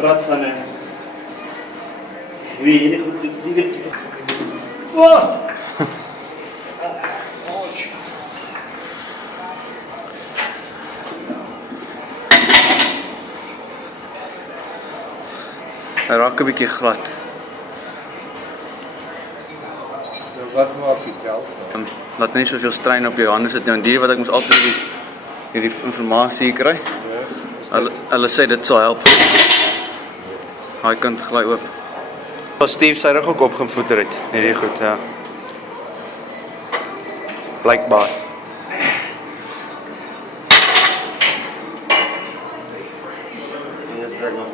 krat van 'n wie hierdie goed die oh! Hy raak 'n bietjie glad. Wat maak die geld? Laat nie soveel strain op jou hande sit nie, want die wat ek moes altyd hierdie inligting kry. Hulle sê dit sal help. Hy kan gly oop. Steve sy rug ook opgevoeter het, hierdie goed, ja. Blykbaar. Yes, dat nog.